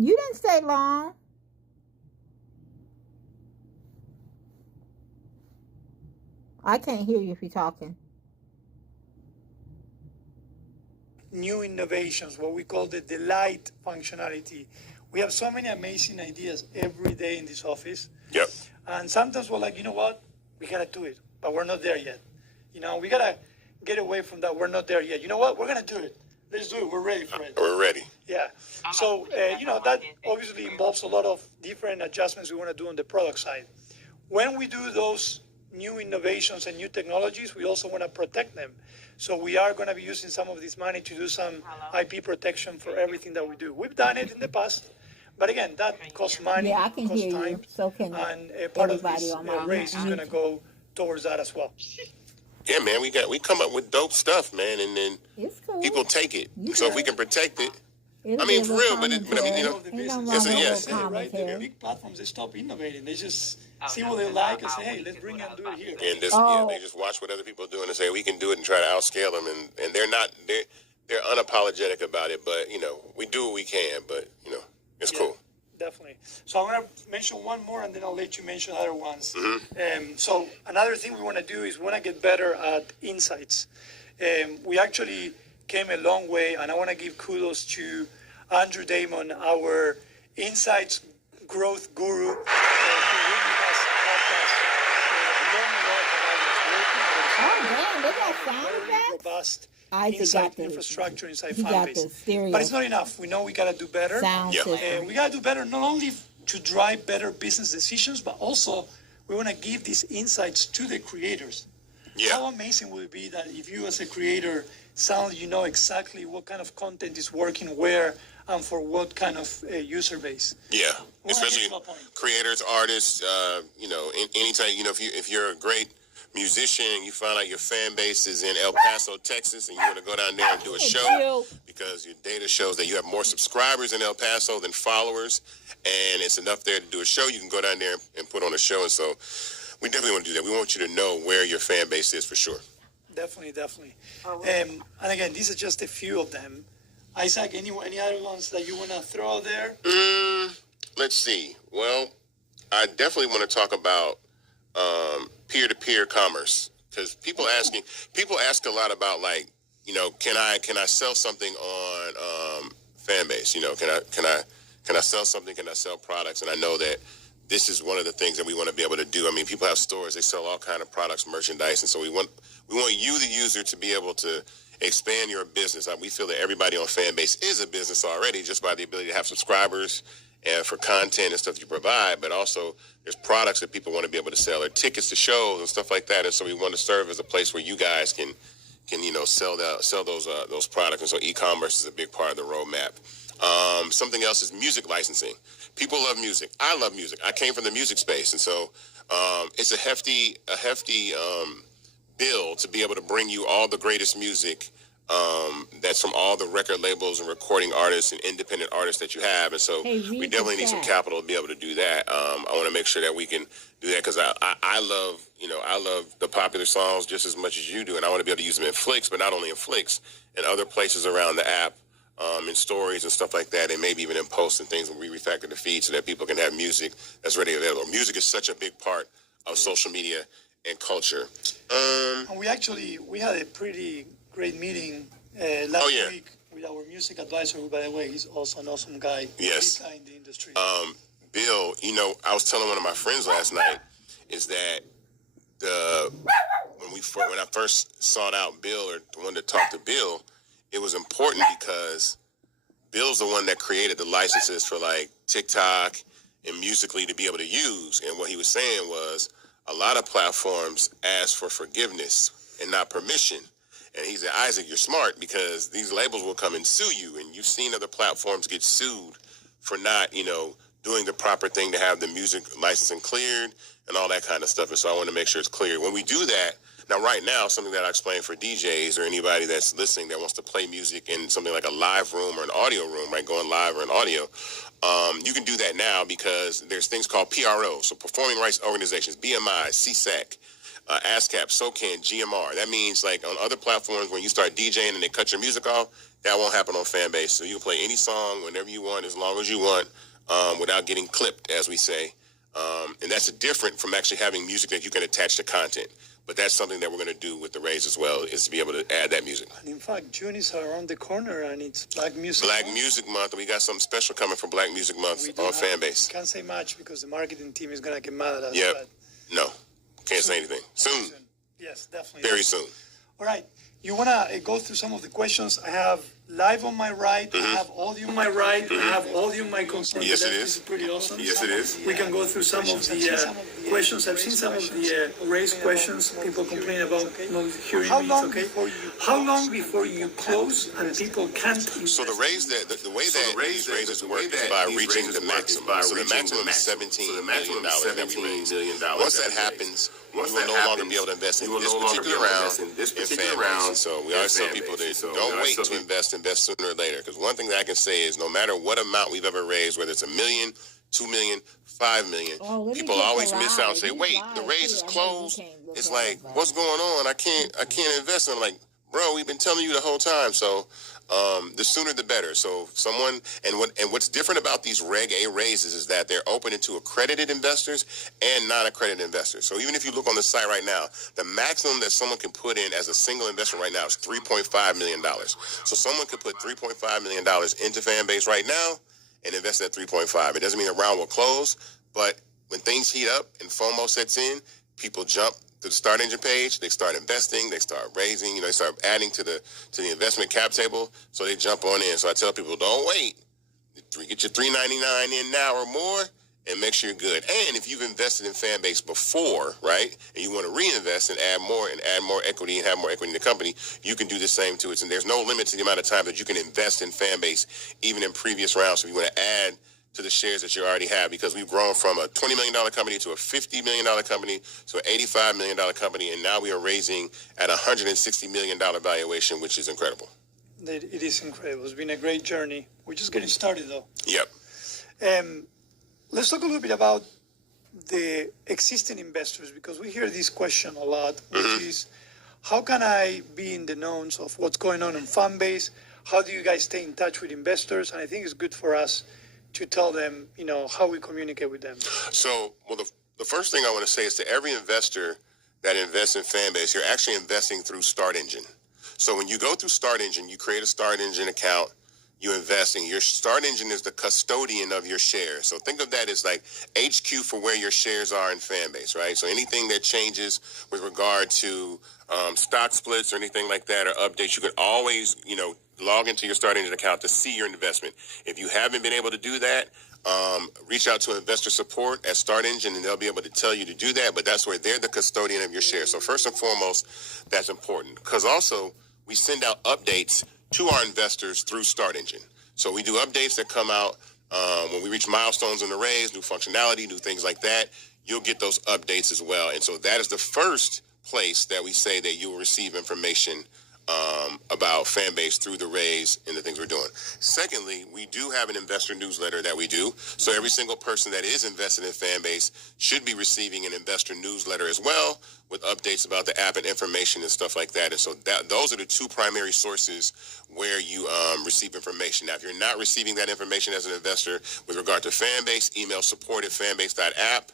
You didn't stay long. I can't hear you if you're talking. New innovations, what we call the delight functionality. We have so many amazing ideas every day in this office. Yep. And sometimes we're like, you know what? We got to do it, but we're not there yet. You know, we got to get away from that. We're not there yet. You know what? We're going to do it. Let's do it. We're ready for it. We're ready. Yeah. So, you know, that obviously involves a lot of different adjustments we want to do on the product side. When we do those new innovations and new technologies, we also want to protect them. So we are going to be using some of this money to do some IP protection for everything that we do. We've done it in the past, but again, that costs money, Yeah, I can costs hear time, you. So can and part of everybody this on my race is going to go towards that as well. Yeah, man, we come up with dope stuff, man, and then It's cool. people take it. So if we can protect it, It'll I mean, be a for little real, but I mean, you know, Ain't nothing it's wrong a with yes. a little Right? The commentary. big platforms, they stop innovating. They just see what they like and say, hey, let's bring it and do it here. And this, Oh. they just watch what other people are doing and say we can do it and try to outscale them, and they're unapologetic about it. But you know, we do what we can. But you know, it's cool. Definitely. So I'm going to mention one more, and then I'll let you mention other ones. So another thing we want to do is we want to get better at insights. We actually came a long way, and I want to give kudos to Andrew Damon, our insights growth guru, who really has helped us Oh, damn, they got sound very effects? robust Isaac insight got the- infrastructure inside he got the Fanbase. stereo But it's not enough. We know we got to do better. sound Yeah. system. We got to do better not only to drive better business decisions, but also we want to give these insights to the creators. Yeah. How amazing would it be that if you as a creator suddenly you know exactly what kind of content is working where and for what kind of user base? Yeah, Well, especially I get to my point. creators, artists. You know, anytime, you know, if you're a great musician and you find out your fan base is in El Paso, Texas, and you want to go down there and do a show because your data shows that you have more subscribers in El Paso than followers, and it's enough there to do a show, you can go down there and put on a show. And so we definitely want to do that. We want you to know where your fan base is for sure. Definitely. And again, these are just a few of them. Isaac, any other ones that you want to throw out there? Let's see. Well, I definitely want to talk about peer-to-peer commerce, because people ask a lot about, like, you know, can I sell something on Fanbase? You know, can I sell something? Can I sell products? And I know that this is one of the things that we want to be able to do. I mean, people have stores; they sell all kind of products, merchandise, and so we want you, the user, to be able to expand your business. We feel that everybody on Fanbase is a business already just by the ability to have subscribers and for content and stuff you provide, but also there's products that people want to be able to sell, or tickets to shows and stuff like that. And so we want to serve as a place where you guys can you know, sell those products. And so e-commerce is a big part of the roadmap. Something else is music licensing. People love music. I love music. I came from the music space, and so it's a hefty bill to be able to bring you all the greatest music that's from all the record labels and recording artists and independent artists that you have. And so we definitely need some capital to be able to do that. I want to make sure that we can do that, because I love the popular songs just as much as you do, and I want to be able to use them in Flicks, but not only in Flicks, and other places around the app, in stories and stuff like that, and maybe even in posts and things when we refactor the feed so that people can have music that's ready available. Music is such a big part of social media and culture. And we had a pretty great meeting last week with our music advisor, who, by the way, he's also an awesome guy. Yes. Big guy in the industry. Bill, you know, I was telling one of my friends last night is that when I first sought out Bill, or the one to talk to Bill, it was important because Bill's the one that created the licenses for like TikTok and Musical.ly to be able to use. And what he was saying was a lot of platforms ask for forgiveness and not permission. And he said, Isaac, you're smart, because these labels will come and sue you. And you've seen other platforms get sued for not, you know, doing the proper thing to have the music licensing cleared and all that kind of stuff. And so I want to make sure it's clear. When we do that, now right now, something that I explain for DJs or anybody that's listening that wants to play music in something like a live room or an audio room, right, going live or an audio, you can do that now because there's things called PROs, so Performing Rights Organizations, BMI, CSAC, ASCAP, SOCAN, GMR. That means like on other platforms when you start DJing and they cut your music off, that won't happen on Fanbase. So you can play any song whenever you want, as long as you want, without getting clipped, as we say. And that's different from actually having music that you can attach to content. But that's something that we're going to do with the Raise as well, is to be able to add that music. And in fact, June is around the corner, and it's Black Music Black Month. Music Month, and we got something special coming for Black Music Month on Fanbase. Can't say much because the marketing team is going to get mad at us. Yep. But No, can't say anything. Soon. yes, definitely. Very soon. All right. You want to go through some of the questions? I have live on my right. I have audio on my right. I have audio on my console. Yes, it This is. is pretty awesome. Yes, it is. We can go through some of the questions. I've seen some of the raised questions. People complain about not hearing me. It's okay. How long before you close and people can't? So the raise the way that these raises work is by reaching the maximum. So the maximum is $17 million that we raise. Once that happens, you will no longer be able to invest in this particular round in Fanbase. So we always tell people that don't wait to invest sooner or later. Because one thing that I can say is no matter what amount we've ever raised, whether it's $1 million, $2 million, $5 million, people always miss out and say, "Wait, the raise is closed." It's like, what's going on? I can't invest. And I'm like, bro, we've been telling you the whole time. So the sooner the better. So what's different about these Reg A raises is that they're open to accredited investors and non-accredited investors. So even if you look on the site right now, the maximum that someone can put in as a single investment right now is $3.5 million. So someone could put $3.5 million into Fanbase right now and invest at 3.5. It doesn't mean the round will close, but when things heat up and FOMO sets in, people jump to the Start Engine page, they start investing, they start raising, they start adding to the investment cap table, so they jump on in. So I tell people, don't wait. Get your $3.99 in now or more, and make sure you're good. And if you've invested in Fanbase before, right, and you want to reinvest and add more equity and have more equity in the company, you can do the same too. And there's no limit to the amount of time that you can invest in Fanbase, even in previous rounds. So if you want to add to the shares that you already have, because we've grown from a $20 million company to a $50 million company to an $85 million company, and now we are raising at a $160 million valuation, which is incredible. It is incredible. It's been a great journey. We're just getting started, though. Yep. Let's talk a little bit about the existing investors, because we hear this question a lot, which is, how can I be in the knowns of what's going on Fanbase? How do you guys stay in touch with investors? And I think it's good for us to tell them, how we communicate with them. So, the first thing I want to say is to every investor that invests in Fanbase, you're actually investing through Start Engine. So when you go through Start Engine, you create a Start Engine account, you invest in your Start Engine is the custodian of your shares. So think of that as like HQ for where your shares are in Fanbase, right? So anything that changes with regard to stock splits or anything like that or updates, you can always, log into your Start Engine account to see your investment. If you haven't been able to do that, reach out to investor support at Start Engine and they'll be able to tell you to do that, but that's where they're the custodian of your shares. So first and foremost, that's important, because also we send out updates to our investors through Start Engine. So we do updates that come out when we reach milestones in the raise, new functionality, new things like that. You'll get those updates as well. And so that is the first place that we say that you will receive information about Fanbase through the raise and the things we're doing. Secondly, we do have an investor newsletter that we do. So every single person that is invested in Fanbase should be receiving an investor newsletter as well, with updates about the app and information and stuff like that. And so those are the two primary sources where you receive information. Now, if you're not receiving that information as an investor with regard to Fanbase, email support@fanbase.app.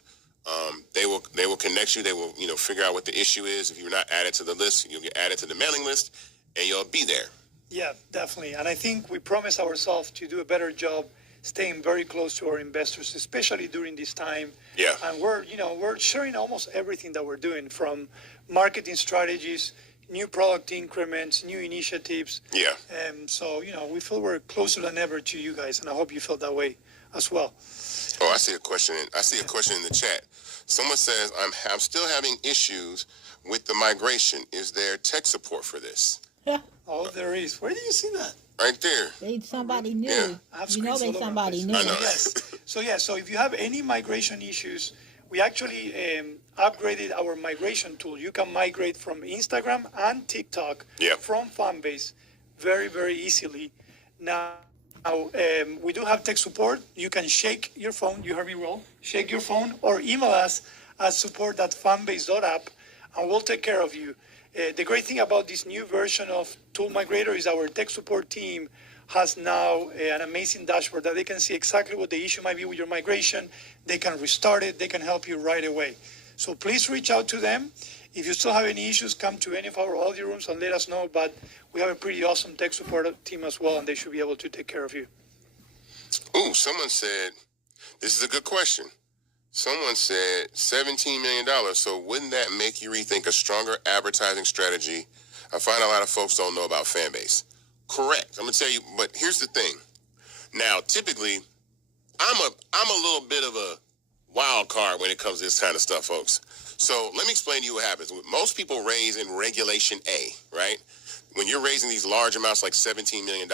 They will connect you. They will, figure out what the issue is. If you're not added to the list, you'll get added to the mailing list, and you'll be there. Yeah, definitely. And I think we promise ourselves to do a better job staying very close to our investors, especially during this time. Yeah. And we're sharing almost everything that we're doing, from marketing strategies, new product increments, new initiatives. Yeah. So, we feel we're closer than ever to you guys, and I hope you feel that way as well. Oh, I see a question in the chat. Someone says, I'm still having issues with the migration. Is there tech support for this? Oh, there is. Where do you see that? Right there. They somebody new. Yeah. I have You know screens they all over somebody the new. place. I know. Yes. So if you have any migration issues, we actually upgraded our migration tool. You can migrate from Instagram and TikTok from Fanbase very, very easily. Now, we do have tech support. You can shake your phone. You heard me well. Shake your phone or email us at support.fanbase.app, and we'll take care of you. The great thing about this new version of Tool Migrator is our tech support team has now an amazing dashboard that they can see exactly what the issue might be with your migration. They can restart it. They can help you right away. So please reach out to them. If you still have any issues, come to any of our audio rooms and let us know. But we have a pretty awesome tech support team as well, and they should be able to take care of you. Ooh, someone said, this is a good question. Someone said $17 million. So wouldn't that make you rethink a stronger advertising strategy? I find a lot of folks don't know about Fanbase. Correct. I'm going to tell you, but here's the thing. Now, typically, I'm a little bit of a wild card when it comes to this kind of stuff, folks. So let me explain to you what happens. Most people raise in Regulation A, right? When you're raising these large amounts like $17 million,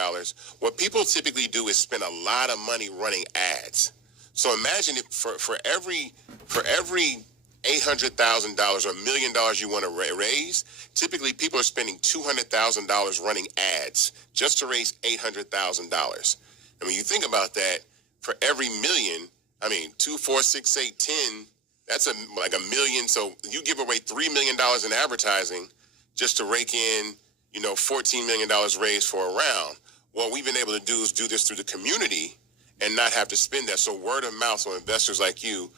what people typically do is spend a lot of money running ads. So imagine if for every $800,000 or $1 million you want to raise, typically people are spending $200,000 running ads just to raise $800,000. And when you think about that, for every million, 2, 4, 6, 8, 10, that's like $1 million. So you give away $3 million in advertising just to rake in, $14 million raised for a round. What we've been able to do is do this through the community and not have to spend that. So word of mouth, so investors like you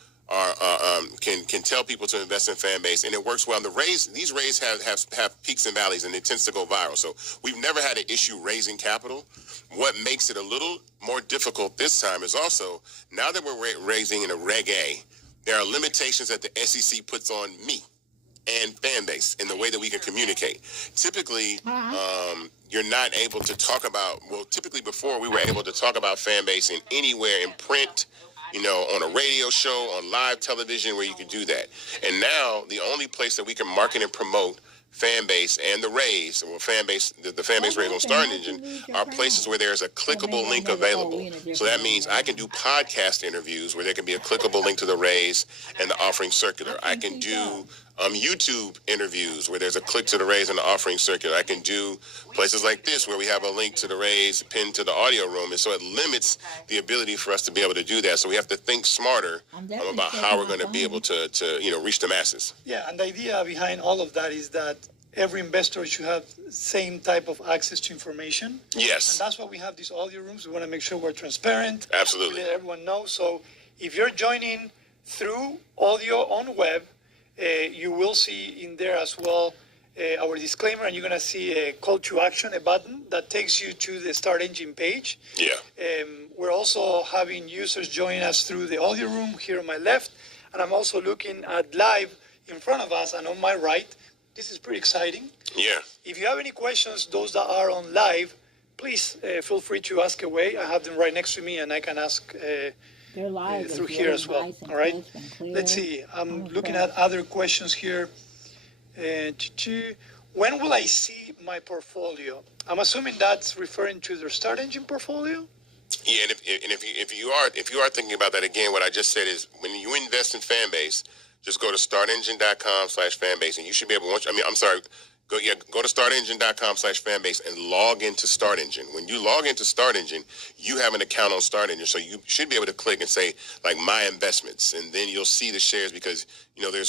can tell people to invest in Fanbase, and it works well. And these raises have peaks and valleys, and it tends to go viral. So we've never had an issue raising capital. What makes it a little more difficult this time is also, now that we're raising in a Reg A, there are limitations that the SEC puts on me and Fanbase in the way that we can communicate. Typically, you're not able to talk about, typically before we were able to talk about Fanbase in anywhere in print, on a radio show, on live television, where you can do that. And now the only place that we can market and promote Fanbase and the raise, the Fanbase raise on Start Engine, are places where there's a clickable link available. So that means I can do podcast interviews where there can be a clickable link to the raise and the offering circular. I can do YouTube interviews where there's a click to the raise and the offering circular. I can do places like this where we have a link to the raise pinned to the audio room. And so it limits the ability for us to be able to do that. So we have to think smarter about how we're going to be able to reach the masses. Yeah, and the idea behind all of that is that every investor should have same type of access to information. Yes. And that's why we have these audio rooms. We want to make sure we're transparent. Absolutely. Let everyone know. So if you're joining through audio on web, you will see in there as well our disclaimer, and you're going to see a call to action, a button that takes you to the Start Engine page. Yeah. We're also having users join us through the audio room here on my left, and I'm also looking at live in front of us and on my right. This is pretty exciting. Yeah. If you have any questions, those that are on live, please feel free to ask away. I have them right next to me, and I can ask through here as well. All right. Let's see. I'm looking at other questions here. When will I see my portfolio? I'm assuming that's referring to their Start Engine portfolio. Yeah, and if you are thinking about that again, what I just said is when you invest in Fanbase, just go to startengine.com/Fanbase, and you should be able to go to startengine.com/Fanbase and log into Start Engine. When you log into Start Engine, you have an account on Start Engine, so you should be able to click and say like my investments, and then you'll see the shares because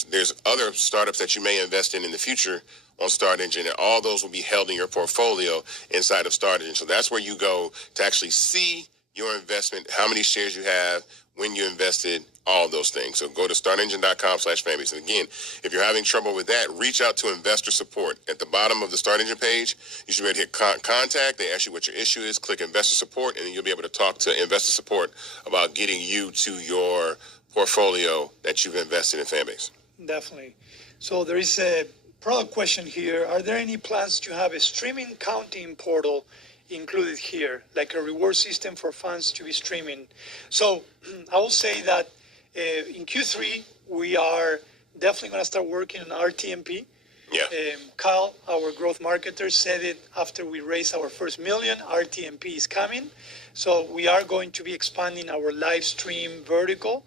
there's other startups that you may invest in the future on Start Engine, and all those will be held in your portfolio inside of Start Engine. So that's where you go to actually see your investment, how many shares you have, when you invested, all those things. So go to startengine.com/Fanbase. And again, if you're having trouble with that, reach out to investor support. At the bottom of the Start Engine page, you should be able to hit contact. They ask you what your issue is, click investor support, and then you'll be able to talk to investor support about getting you to your portfolio that you've invested in Fanbase. Definitely. So there is a product question here. Are there any plans to have a streaming counting portal included here, like a reward system for fans to be streaming? So I will say that in Q3, we are definitely going to start working on RTMP. Yeah. Kyle, our growth marketer, said it after we raised our first million. RTMP is coming. So we are going to be expanding our live stream vertical.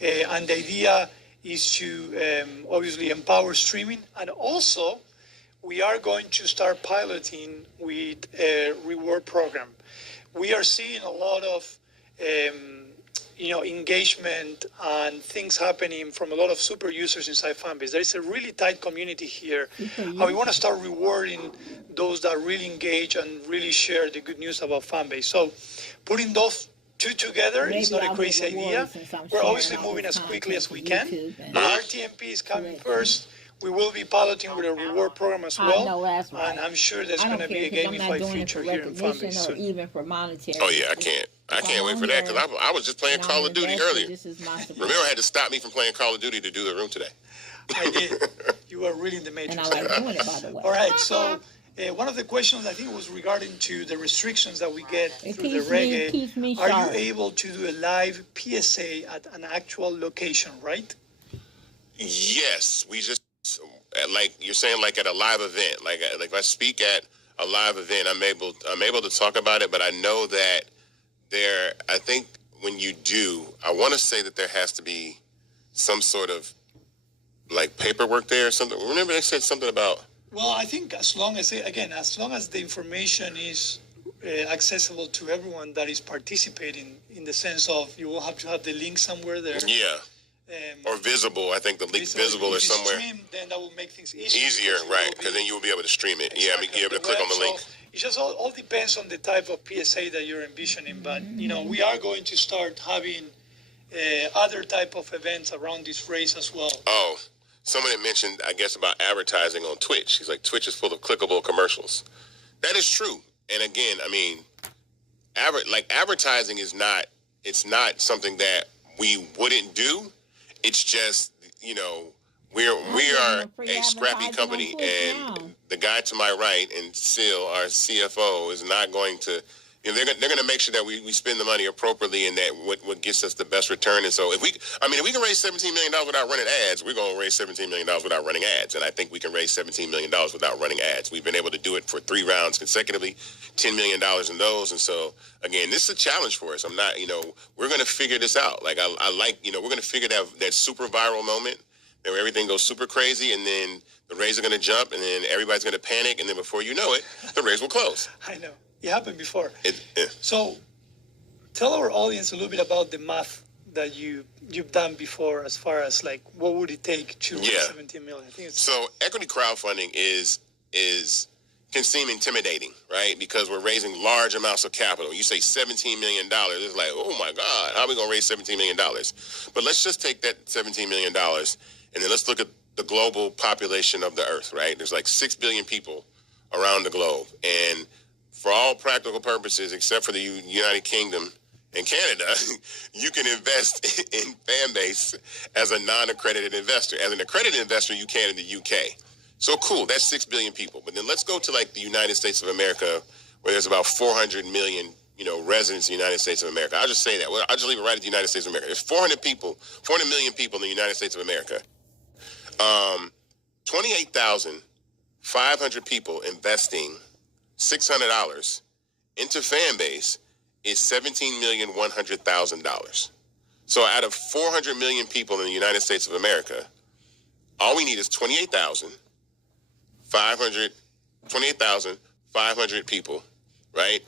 And the idea is to obviously empower streaming. And also, we are going to start piloting with a reward program. We are seeing a lot of engagement and things happening from a lot of super users inside Fanbase. There is a really tight community here. And we want to start rewarding those that really engage and really share the good news about Fanbase. So putting those two together is not a crazy idea. We're obviously moving as quickly as we can. RTMP is coming first. We will be piloting with a reward program as well, and I'm sure there's going to be a gamified feature here in Fanbase soon. Even for monetary. Oh yeah, I can't wait for that because I was just playing Call of Duty earlier. Ramiro had to stop me from playing Call of Duty to do the room today. I did. You are really in the matrix. And I like doing it, by the way. All right, so one of the questions I think was regarding to the restrictions that we get through the reggae. Are you able to do a live PSA at an actual location, right? Yes, we just like you're saying, like at a live event. Like if I speak at a live event, I'm able to talk about it. But I know that I think when you do, I want to say that there has to be some sort of like paperwork there or something. Remember they said something about. Well, I think as long as the information is accessible to everyone that is participating, in the sense of you will have to have the link somewhere there. Yeah. Or visible. I think the link visible or somewhere. Stream, then that will make things easier. Easier, right? Because then you will be able to stream it. Exactly. Yeah, you'll be able to click on the link. So it just all depends on the type of PSA that you're envisioning. But we are going to start having other type of events around this race as well. Oh, someone had mentioned, I guess, about advertising on Twitch. He's like, Twitch is full of clickable commercials. That is true. And again, I mean, advertising is not. It's not something that we wouldn't do. It's just, we are a scrappy company, and the guy to my right, and Sil, our CFO, is not going to. They're going to make sure that we spend the money appropriately, and that what gets us the best return. And so, if we can raise $17 million without running ads, we're going to raise $17 million without running ads. And I think we can raise $17 million without running ads. We've been able to do it for 3 rounds consecutively, $10 million in those. And so, again, this is a challenge for us. I'm not, we're going to figure this out. Like I like, we're going to figure that super viral moment where everything goes super crazy, and then the rays are going to jump, and then everybody's going to panic, and then before you know it, the rays will close. I know. It happened before. So tell our audience a little bit about the math that you've done before, as far as like what would it take to raise 17 million? I think so equity crowdfunding can seem intimidating, right? Because we're raising large amounts of capital. You say $17 million, it's like, oh my God, how are we gonna raise $17 million? But let's just take that $17 million and then let's look at the global population of the earth, right? There's like 6 billion people around the globe, and for all practical purposes, except for the United Kingdom and Canada, you can invest in Fanbase as a non-accredited investor. As an accredited investor, you can in the UK. So cool, that's 6 billion people. But then let's go to like the United States of America, where there's about 400 million, residents in the United States of America. I'll just say that. Well, I'll just leave it right at the United States of America. There's 400 million people in the United States of America. 28,500 people investing $600 into Fanbase is $17,100,000. So out of 400 million people in the United States of America, all we need is 28,500 people, right,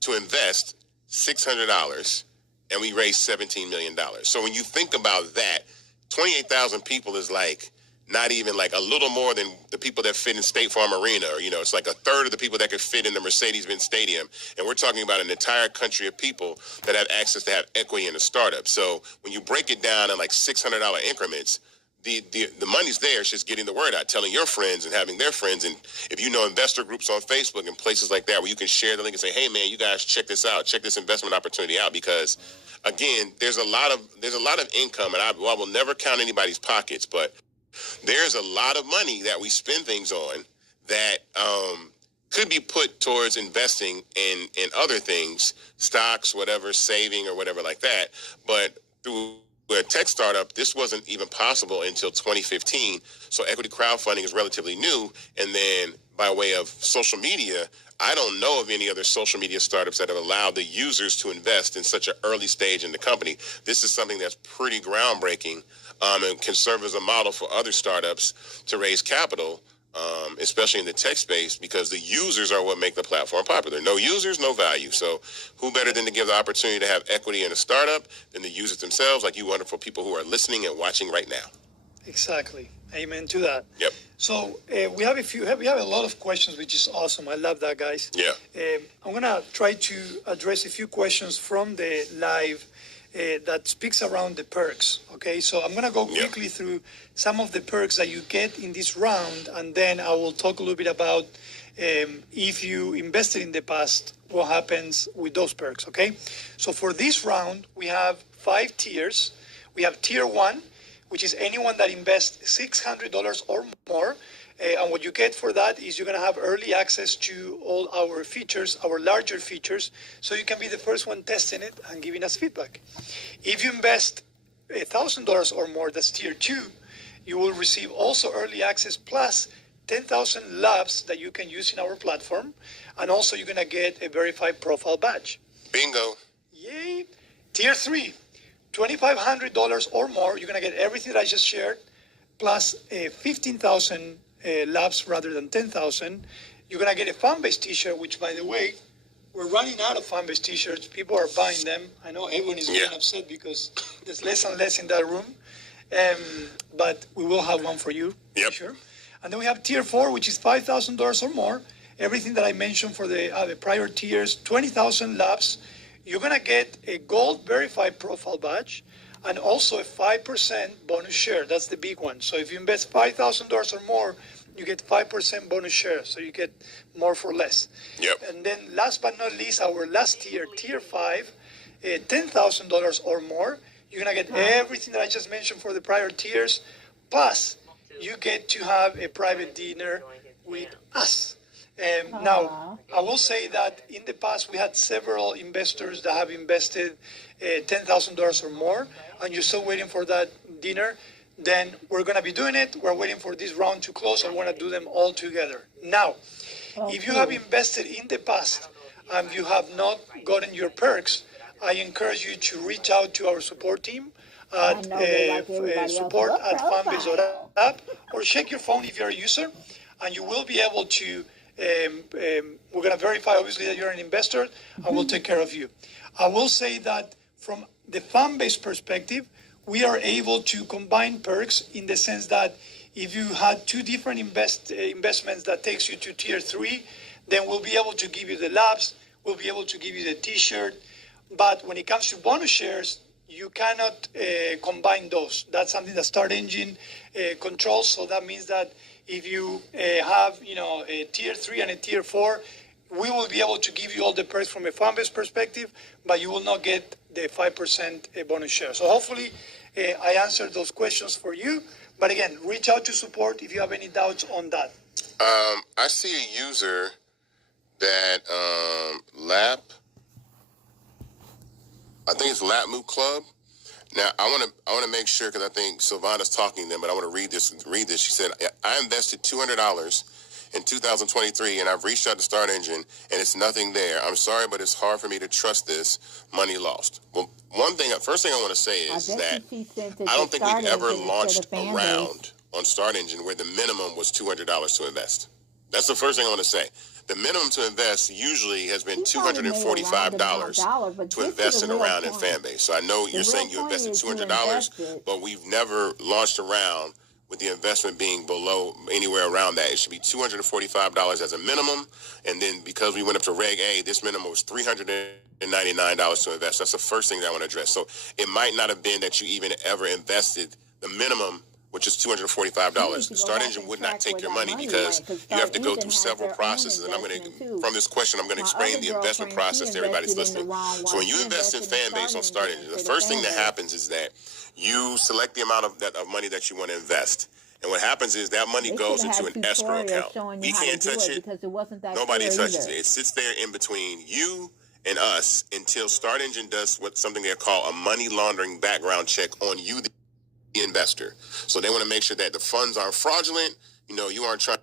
to invest $600, and we raise $17 million. So when you think about that, 28,000 people is like not even like a little more than the people that fit in State Farm Arena, or, it's like a third of the people that could fit in the Mercedes-Benz Stadium. And we're talking about an entire country of people that have access to have equity in a startup. So when you break it down in like $600 increments, the money's there. It's just getting the word out, telling your friends and having their friends. And if you know investor groups on Facebook and places like that where you can share the link and say, hey man, you guys check this out, check this investment opportunity out, because again, there's a lot of income, and I will never count anybody's pockets, but there's a lot of money that we spend things on that could be put towards investing in other things, stocks, whatever, saving or whatever like that. But through a tech startup, this wasn't even possible until 2015. So equity crowdfunding is relatively new. And then by way of social media, I don't know of any other social media startups that have allowed the users to invest in such an early stage in the company. This is something that's pretty groundbreaking, and can serve as a model for other startups to raise capital especially in the tech space, because the users are what make the platform popular. No users, no value. So who better than to give the opportunity to have equity in a startup than the users themselves, like you wonderful people who are listening and watching right now. Exactly. Amen to that. Yep. So we have a lot of questions, which is awesome. I love that, guys. Yeah. I'm gonna try to address a few questions from the live that speaks around the perks. Okay, so I'm gonna go quickly through some of the perks that you get in this round, and then I will talk a little bit about if you invested in the past, what happens with those perks. Okay, so for this round, we have 5 tiers. We have tier 1, which is anyone that invests $600 or more. And what you get for that is you're going to have early access to all our features, our larger features, so you can be the first one testing it and giving us feedback. If you invest $1,000 or more, that's tier 2, you will receive also early access plus 10,000 labs that you can use in our platform. And also you're going to get a verified profile badge. Bingo. Yay. Tier 3. $2,500 or more, you're going to get everything that I just shared, plus 15,000 labs rather than 10,000. You're going to get a Fanbase t-shirt, which, by the way, we're running out of Fanbase t-shirts. People are buying them. I know everyone is getting upset because there's less and less in that room. But we will have one for you, for sure. And then we have tier 4, which is $5,000 or more. Everything that I mentioned for the prior tiers, 20,000 labs. You're going to get a gold verified profile badge and also a 5% bonus share. That's the big one. So if you invest $5,000 or more, you get 5% bonus share. So you get more for less. Yep. And then last but not least, our last tier, tier 5, $10,000 or more. You're going to get everything that I just mentioned for the prior tiers. Plus, you get to have a private dinner with us. Now, I will say that in the past, we had several investors that have invested $10,000 or more, and you're still waiting for that dinner. Then we're going to be doing it. We're waiting for this round to close. I want to do them all together. Now, if you have invested in the past and you have not gotten your perks, I encourage you to reach out to our support team at support at fanbase.app, or check your phone if you're a user, and you will be able to we're going to verify, obviously, that you're an investor, and we'll take care of you. I will say that from the Fanbase perspective, we are able to combine perks in the sense that if you had 2 different investments that takes you to tier 3, then we'll be able to give you the labs, we'll be able to give you the t-shirt. But when it comes to bonus shares, you cannot combine those. That's something that Start Engine controls. So that means that if you have, a tier 3 and a tier 4, we will be able to give you all the perks from a Fanbase perspective, but you will not get the 5% bonus share. So hopefully I answered those questions for you. But again, reach out to support if you have any doubts on that. I see a user that I think it's Lap Moot Club. Now, I want to make sure, because I think Silvana's talking to them, but I want to read this. She said, I invested $200 in 2023, and I've reached out to Start Engine, and it's nothing there. I'm sorry, but it's hard for me to trust this. Money lost. Well, first thing I want to say is that I don't think we've ever launched a round on Start Engine where the minimum was $200 to invest. That's the first thing I want to say. The minimum to invest usually has been $245 to invest in a round in Fanbase. So I know you're saying you invested $200, but we've never launched a round with the investment being below anywhere around that. It should be $245 as a minimum. And then because we went up to Reg A, this minimum was $399 to invest. That's the first thing that I want to address. So it might not have been that you even ever invested the minimum, which is $245. Start Engine would not take your money because you have to go through several processes. And from this question, I'm going to explain the investment process to everybody that's listening. So when you invest in Fanbase on Start Engine, the first thing that happens is that you select the amount of money that you want to invest. And what happens is that money goes into an escrow account. We can't touch it. Nobody touches it. It sits there in between you and us until Start Engine does something they call a money laundering background check on you, the investor. So they want to make sure that the funds aren't fraudulent. You aren't trying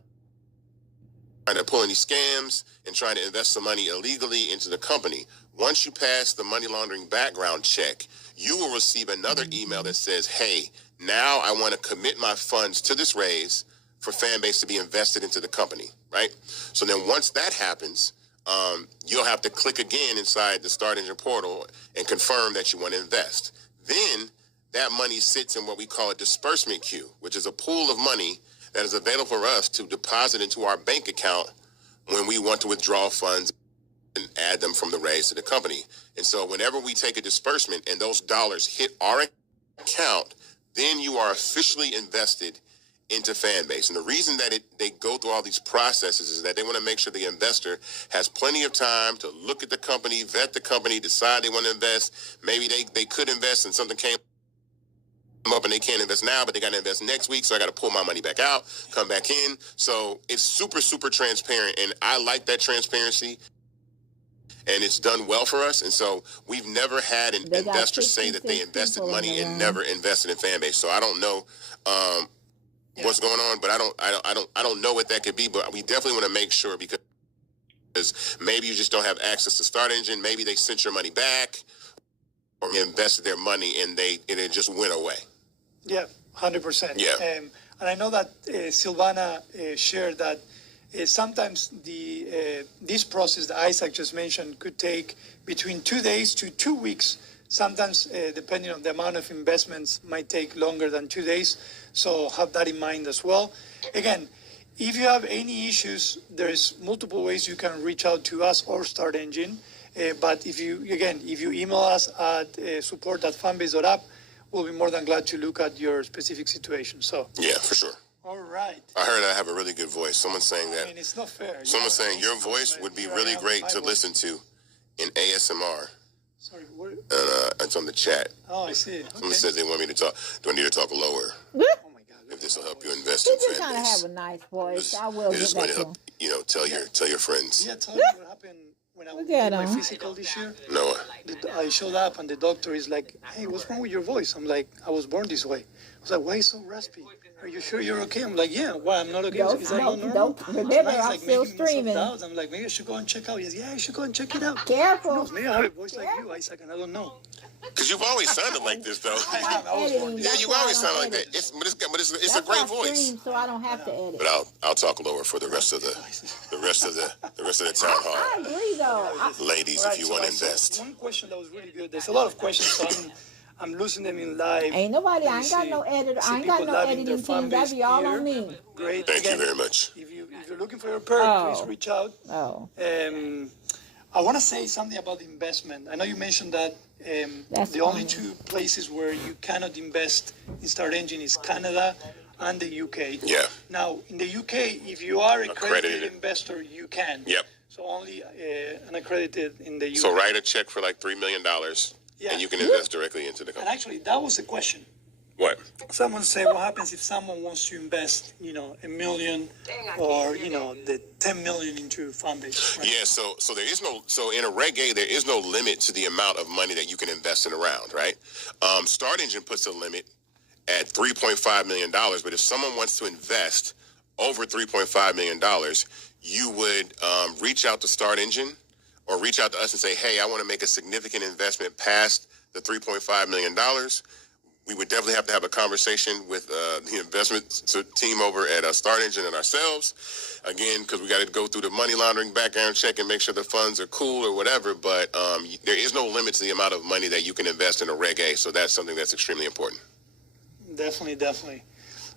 to pull any scams and trying to invest some money illegally into the company. Once you pass the money laundering background check, you will receive another email that says, hey, now I want to commit my funds to this raise for Fanbase to be invested into the company, right? So then once that happens, you'll have to click again inside the Start Engine portal and confirm that you want to invest. Then that money sits in what we call a disbursement queue, which is a pool of money that is available for us to deposit into our bank account when we want to withdraw funds and add them from the raise to the company. And so whenever we take a disbursement and those dollars hit our account, then you are officially invested into Fanbase. And the reason that they go through all these processes is that they want to make sure the investor has plenty of time to look at the company, vet the company, decide they want to invest. Maybe they could invest and something came up and they can't invest now, but they got to invest next week, so I got to pull my money back out, come back in. So it's super, super transparent, and I like that transparency, and it's done well for us. And so we've never had an investor say that they invested money and never invested in Fanbase. So I don't know what's going on, but I don't know what that could be, but we definitely want to make sure, because maybe you just don't have access to Start Engine, maybe they sent your money back, or invested their money and it just went away. Yeah, 100%. Yeah. And I know that Silvana shared that sometimes this process that Isaac just mentioned could take between 2 days to 2 weeks. Sometimes, depending on the amount of investments, might take longer than 2 days. So have that in mind as well. Again, if you have any issues, there's multiple ways you can reach out to us or Start Engine. But if you email us at support@fanbase.app, we'll be more than glad to look at your specific situation. So yeah, for sure. All right. I heard I have a really good voice. Someone's saying that. I mean, it's not fair. Someone's saying your voice would be really great to listen to in ASMR. Sorry, what? It's on the chat. Oh, I see. Okay. Someone says they want me to talk. Do I need to talk lower? Oh my God. If this will help you invest in He just kind of Fanbase. have a nice voice. I will It get is going back to to him. help, tell your friends. Yeah, tell me what happened when I Look did at my him. physical this year. Noah. I showed up and the doctor is like, "Hey, what's wrong with your voice?" I'm like, "I was born this way." I was like, "Why is it so raspy? Are you sure you're okay?" I'm like, "Yeah." Why I'm not okay? Is that not normal? Remember, He's I'm like still making me some streaming. doubts. I'm like, maybe I should go and check out. Yes, yeah, I should go and check it out. Careful. Maybe I have a voice like you, Isaac, and I don't know. Because you've always sounded like this, though. I was born this Yeah, way. you always sound like that. It's a great voice. So I don't have to edit. But I'll talk lower for the rest of the town I hall. agree, though. Ladies, All right, if you so want I to saw invest. one question that was really good. There's a lot of questions, so I'm losing them in live. Ain't nobody. I Let me ain't got see. no editor. See I ain't got people no loving their editing team. fan That base be all here. on me. Great. Thank you Again, very much. If you're looking for your perk, Oh. please reach out. Oh, I want to say something about the investment. I know you mentioned that That's the only funny. two places where you cannot invest in Start Engine is Canada and the UK. Yeah. Now, in the UK, if you are a accredited Accredited. investor, you can. Yep. So only an accredited in the UK. So write a check for like $3 million, Yeah. and you can invest directly into the And company. actually, that was the question. What? Someone said, what happens if someone wants to invest, $1 million or, the 10 million into Fanbase? Right? Yeah, so in a Reg A, there is no limit to the amount of money that you can invest in a round, right? Start Engine puts a limit at $3.5 million, but if someone wants to invest over $3.5 million, you would reach out to Start Engine or reach out to us and say, hey, I want to make a significant investment past the $3.5 million. We would definitely have to have a conversation with the investment team over at Start Engine and ourselves, again, because we got to go through the money laundering background check and make sure the funds are cool or whatever. But there is no limit to the amount of money that you can invest in a Reg A, so that's something that's extremely important. Definitely.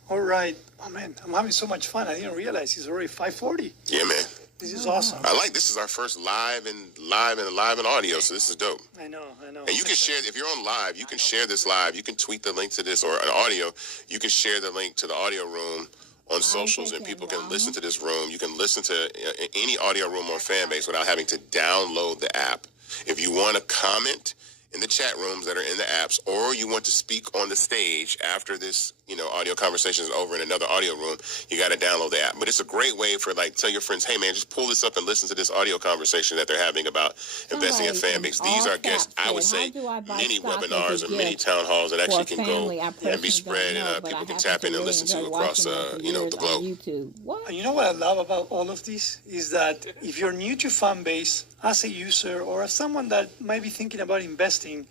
All right. Oh, man, I'm having so much fun. I didn't realize it's already 5:40. Yeah, man. This is awesome. This is our first live and audio, so this is dope. I know. And you can share, if you're on live, you can share this live. You can tweet the link to this or an audio. You can share the link to the audio room on socials, and people can listen to this room. You can listen to any audio room on Fanbase without having to download the app. If you want to comment in the chat rooms that are in the apps, or you want to speak on the stage after this, audio conversation is over in another audio room, you got to download the app. But it's a great way for, tell your friends, hey, man, just pull this up and listen to this audio conversation that they're having about investing in Fanbase. These are guests, I would say, many webinars and many town halls that actually can go and be spread, and people can tap in and listen to across, the globe. And you know what I love about all of this is that if you're new to Fanbase as a user or as someone that might be thinking about investing,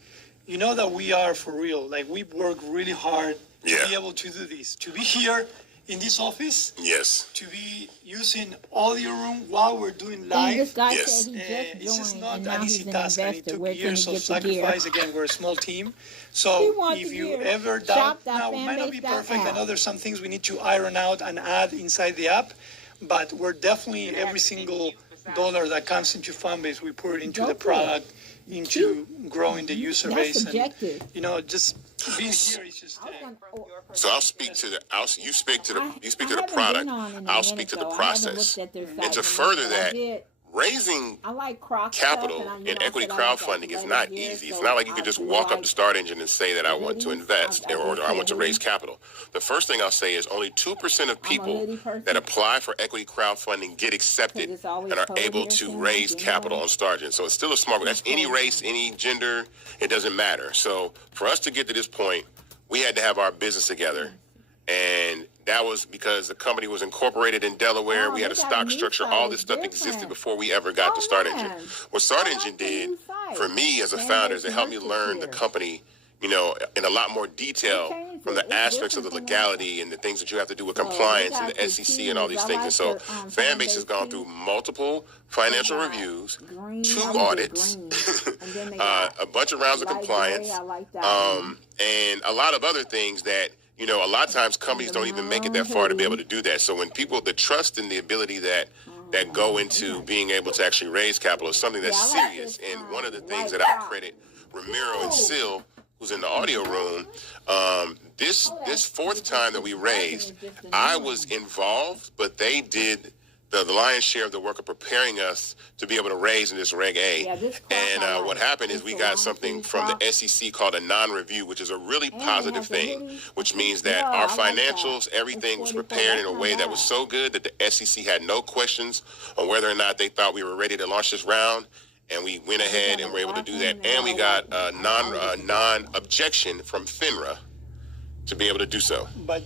you know that we are for real. We work really hard to be able to do this, to be here in this office Yes. to be using audio room while we're doing And live. this guy Yes. said he It's just just joined, not and an now easy he's an task, and it investor. took Where can he years of get the gear? sacrifice. Again, we're a small team, He so wants if the you gear. ever doubt, now we might not be Shop.fanbase.app. perfect. I know there's some things we need to iron out and add inside the app, but we're definitely every single dollar that comes into Fanbase, we put it into Go the for it. product, into growing the user That's base, subjective. and just being here is just. So I'll speak to the. You speak to the. You speak to the haven't product. been on in a I'll minute, speak to the though. I haven't process. looked at their site And to in a further minute, but I that, did. raising I like Croc capital stuff, and in I equity said I like crowdfunding is that not gear, easy. It's so not like you I can just do walk up like to Start Engine and say that I want to hoodies. invest I or I want to raise hoodies. capital. The first thing I'll say is only 2% of people hoodie person. that apply for equity crowdfunding get accepted 'Cause it's always and are cold able here, to so raise you know. capital on Start Engine. So it's still a smart. That's any race, any gender. It doesn't matter. So for us to get to this point, we had to have our business together. And that was because the company was incorporated in Delaware. Oh, We had a they got a stock new structure. site. All this It's stuff different. existed before we ever got Oh, to Start man. Engine. What Start I like Engine the did new site. for me as a Fanbase founder is it helped me merch is learn the here. company, in a lot more detail They changed from it. the It's aspects of the different from legality and the things that you have to do with So, compliance they and got the the SEC and all these tees. I things. And like so the, Fanbase has Fanbase gone tees. through multiple financial They got reviews, green. 2 I like the audits, green. And then they got a bunch of rounds of light compliance, gray. I like that one. and a lot of other things that, a lot of times companies don't even make it that far to be able to do that. So when people, the trust and the ability that go into being able to actually raise capital is something that's Yeah, I like serious. this, And one of the white things that I top. credit Ramiro and Sil, who's in the audio room, this fourth time that we raised, I was involved, but they did the lion's share of the work of preparing us to be able to raise in this Reg A. Yeah, this crop And I like. what happened is This we the got long something sleeve from crop. the SEC called a non-review, which is a really And it positive has the thing, hoodie. which means that Yeah, our I like that. financials, everything It's was 44. prepared in a That's way not that was bad. so good that the SEC had no questions on whether or not they thought we were ready to launch this round. And we went ahead and were able to do that. And we got a non-objection from FINRA to be able to do so. But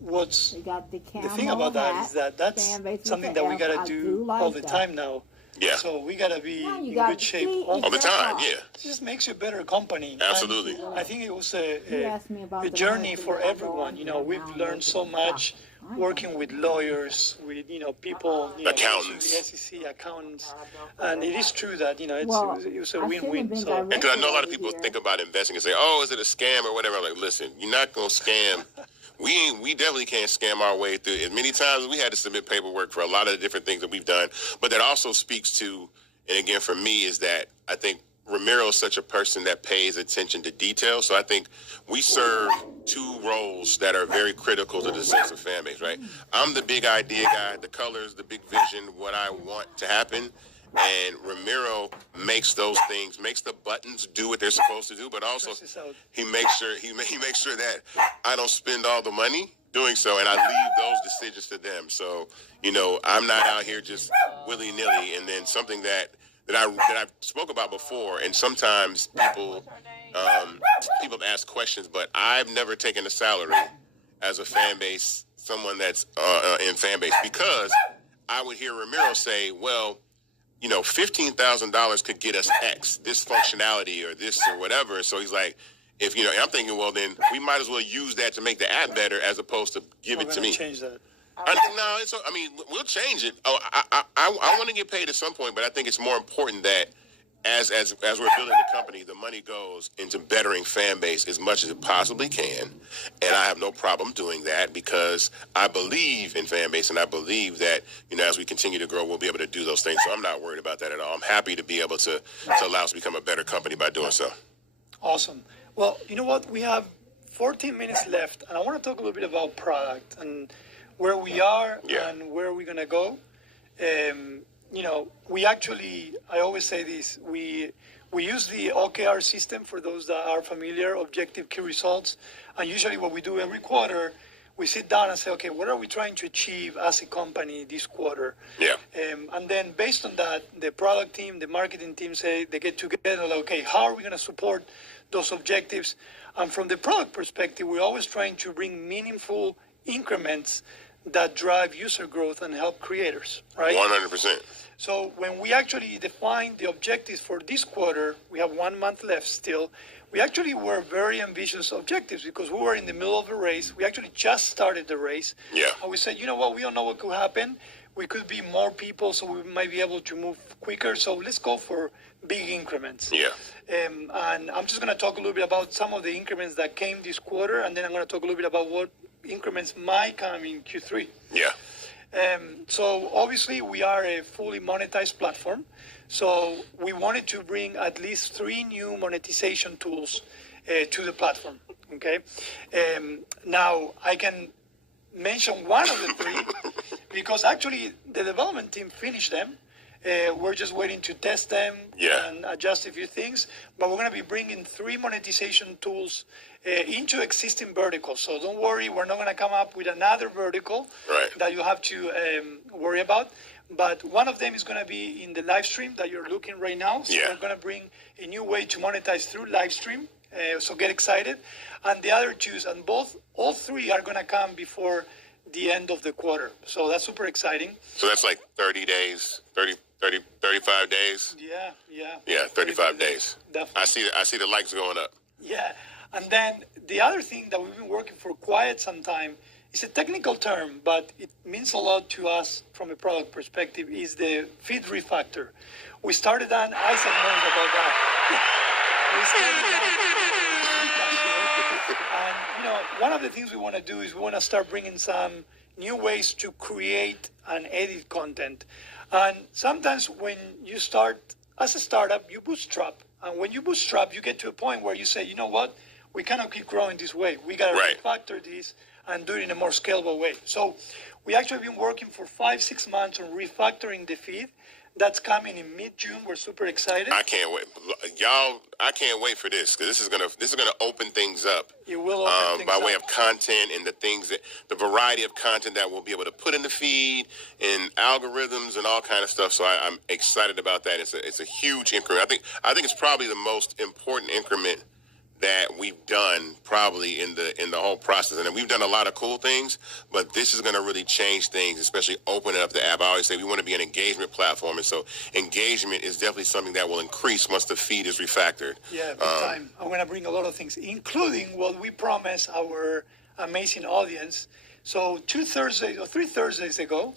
what's They got the the thing about that is that that's Fanbase with something the that we F. gotta I do like all the that. time now. Yeah. So we gotta be Now you in got good shape see, All the it's time, that yeah. It just makes you a better company. Absolutely. And I think it was He asked me about a the journey hoodie for that I everyone. go on We've now, learned so but- much working with lawyers, with people, Accountants. the SEC accountants, and it is true that Well, it was a I shouldn't have win-win. been So direct. And because I know a lot of people Here. think about investing and say, "Oh, is it a scam or whatever?" I'm like, listen, you're not gonna scam. We definitely can't scam our way through. As many times as we had to submit paperwork for a lot of the different things that we've done, but that also speaks to, and again for me, is that I think Ramiro is such a person that pays attention to detail. So I think we serve 2 roles that are very critical to the success of Fanbase. Right? I'm the big idea guy, the colors, the big vision, what I want to happen. And Ramiro makes those things, makes the buttons do what they're supposed to do, but also he makes sure that I don't spend all the money doing so, and I leave those decisions to them. So, I'm not out here just willy-nilly. And then something that I spoke about before, and sometimes people ask questions, but I've never taken a salary as a Fanbase, someone that's in Fanbase, because I would hear Ramiro say, well, $15,000 could get us X, this functionality or this or whatever. So he's like, and I'm thinking, well, then we might as well use that to make the app better as opposed to give it to me. Change that. We'll change it. Oh, I want to get paid at some point, but I think it's more important that as we're building the company, the money goes into bettering Fanbase as much as it possibly can. And I have no problem doing that because I believe in Fanbase, and I believe that, as we continue to grow, we'll be able to do those things. So I'm not worried about that at all. I'm happy to be able to allow us to become a better company by doing so. Awesome. Well, you know what? We have 14 minutes left, and I want to talk a little bit about product and where we are and where we're going to go. I always say this, we use the OKR system for those that are familiar, objective key results. And usually what we do every quarter, we sit down and say, okay, what are we trying to achieve as a company this quarter? Yeah. And then based on that, the product team, the marketing team they get together, like, okay, how are we going to support those objectives? And from the product perspective, we're always trying to bring meaningful increments that drive user growth and help creators, right? 100%. So when we actually define the objectives for this quarter, we have 1 month left still. we actually were very ambitious objectives because we were in the middle of a race. We actually just started the race. Yeah. And we said, you know what, we don't know what could happen. We could be more people, so we might be able to move quicker. So let's go for big increments. Yeah. And I'm just going to talk a little bit about some of the increments that came this quarter, and then I'm going to talk a little bit about what increments might come in Q3. Yeah. So obviously we are a fully monetized platform. So we wanted to bring at least 3 new monetization tools to the platform. Okay. Now I can mention one of the 3 because actually the development team finished them. We're just waiting to test them and adjust a few things. But we're going to be bringing 3 monetization tools into existing verticals. So don't worry, we're not going to come up with another vertical that you have to worry about. But one of them is going to be in the live stream that you're looking right now. So we're going to bring a new way to monetize through live stream. So get excited. And the other 2, and all 3 are going to come before the end of the quarter. So that's super exciting. So that's like 30 days, 35 days? Yeah, 35 days. Definitely. I see the likes going up. Yeah. And then the other thing that we've been working for quite some time, it's a technical term, but it means a lot to us from a product perspective, is the feed refactor. We started on, Isaac knows about that. And, one of the things we want to do is we want to start bringing some new ways to create and edit content. And sometimes when you start, as a startup, you bootstrap. And when you bootstrap, you get to a point where you say, you know what, we cannot keep growing this way. We got to refactor this and do it in a more scalable way. So we actually been working for 5-6 months on refactoring the feed. That's coming in mid-June. We're super excited. I can't wait, y'all. I can't wait for this because this is gonna open things up. It will open things by up. way of content and the variety of content that we'll be able to put in the feed and algorithms and all kind of stuff. So I'm excited about that. It's a huge increment. I think it's probably the most important increment that we've done probably in the whole process. And we've done a lot of cool things, but this is going to really change things, especially opening up the app. I always say we want to be an engagement platform, and so engagement is definitely something that will increase once the feed is refactored. Yeah, big time. I'm going to bring a lot of things, including what we promised our amazing audience. So 3 Thursdays ago,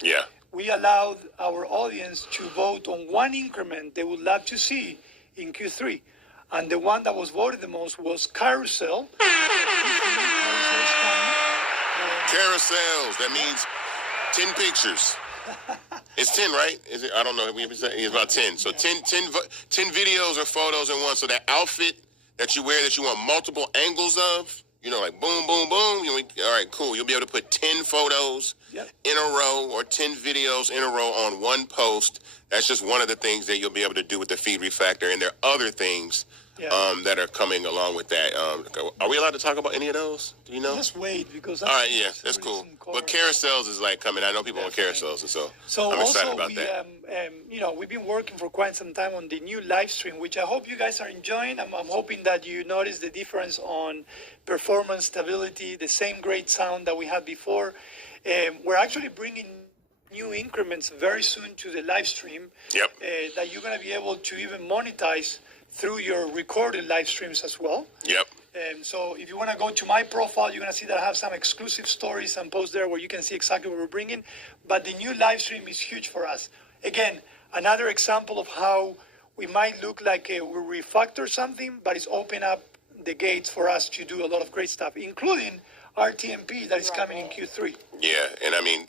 we allowed our audience to vote on one increment they would love to see in Q3. And the one that was voted the most was carousel. Carousels. That means 10 pictures. It's 10, right? Is it? I don't know. It's about 10. So 10 videos or photos in one. So that outfit that you wear that you want multiple angles of, like boom, boom, boom. All right, cool. You'll be able to put 10 photos in a row or 10 videos in a row on one post. That's just one of the things that you'll be able to do with the feed refactor. And there are other things that are coming along with that. Are we allowed to talk about any of those? Do you know? Just wait, because all right, that's cool. But carousels is like coming. I know people want carousels, and so I'm excited about that. We've been working for quite some time on the new live stream, which I hope you guys are enjoying. I'm hoping that you notice the difference on performance, stability, the same great sound that we had before. We're actually bringing new increments very soon to the live stream that you're going to be able to even monetize through your recorded live streams as well. So if you want to go to my profile, you're going to see that I have some exclusive stories and posts there where you can see exactly what we're bringing. But the new live stream is huge for us. Again, another example of how we might look like we refactor something, but it's open up the gates for us to do a lot of great stuff, including RTMP that is coming in Q3. Yeah, and I mean,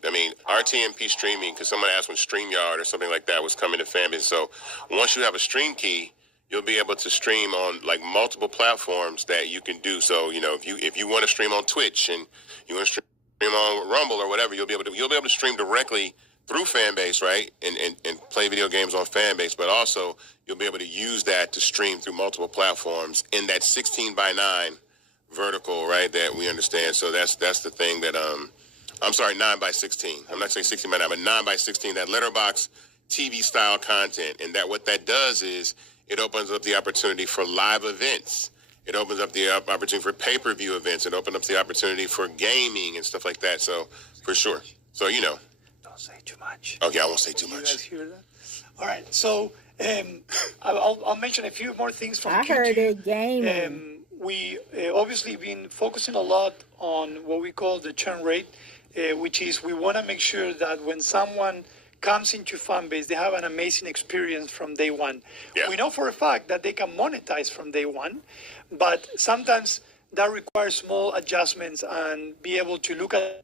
RTMP streaming, because someone asked when StreamYard or something like that was coming to Fanbase. So once you have a stream key, you'll be able to stream on like multiple platforms that you can do. So if you want to stream on Twitch and you want to stream on Rumble or whatever, you'll be able to stream directly through Fanbase, right? And play video games on Fanbase, but also you'll be able to use that to stream through multiple platforms in that 16:9 vertical, right? That we understand. So that's the thing that 9:16. I'm not saying 16:9, but 9:16. That letterbox TV style content, and that what that does is it opens up the opportunity for live events. It opens up the opportunity for pay-per-view events. It opens up the opportunity for gaming and stuff like that. So for sure. So don't say too much. Okay, I won't say too much. You guys hear that? All right. So I'll mention a few more things from Q2. I heard it gaming. we obviously been focusing a lot on what we call the churn rate, which is we want to make sure that when someone comes into Fanbase, they have an amazing experience from day one. Yeah. We know for a fact that they can monetize from day one, but sometimes that requires small adjustments and be able to look at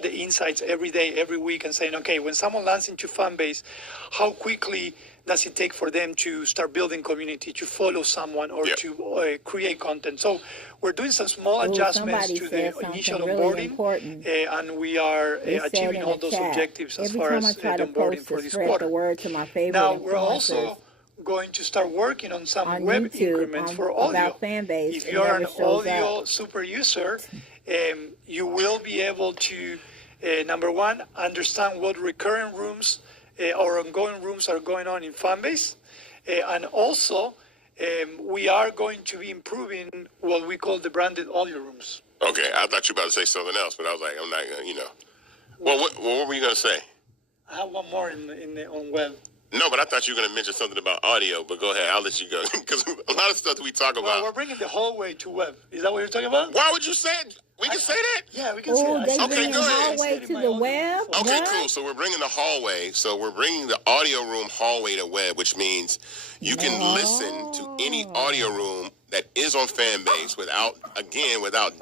the insights every day, every week, and saying, okay, when someone lands into Fanbase, how quickly does it take for them to start building community, to follow someone, or to create content? So we're doing some small adjustments to the initial really onboarding, and we are achieving all those objectives as far as the onboarding for this quarter. Now, we're also going to start working on some web increments for audio. If you're an audio super user, you will be able to, number one, understand what recurring rooms or ongoing rooms are going on in Fanbase. And also, we are going to be improving what we call the branded audio rooms. Okay, I thought you were about to say something else, but I was like, I'm not going to, Well, what were you going to say? I have one more on web. No, but I thought you were going to mention something about audio, but go ahead. I'll let you go. Because a lot of stuff that we talk about. Well, we're bringing the hallway to web. Is that what you're talking about? Why would you say it? We can say that? Yeah, we can say that. They Okay, bringing go the ahead. hallway to the web? Okay, What? cool. So we're bringing the hallway. So we're bringing the audio room hallway to web, which means you can listen to any audio room that is on Fanbase without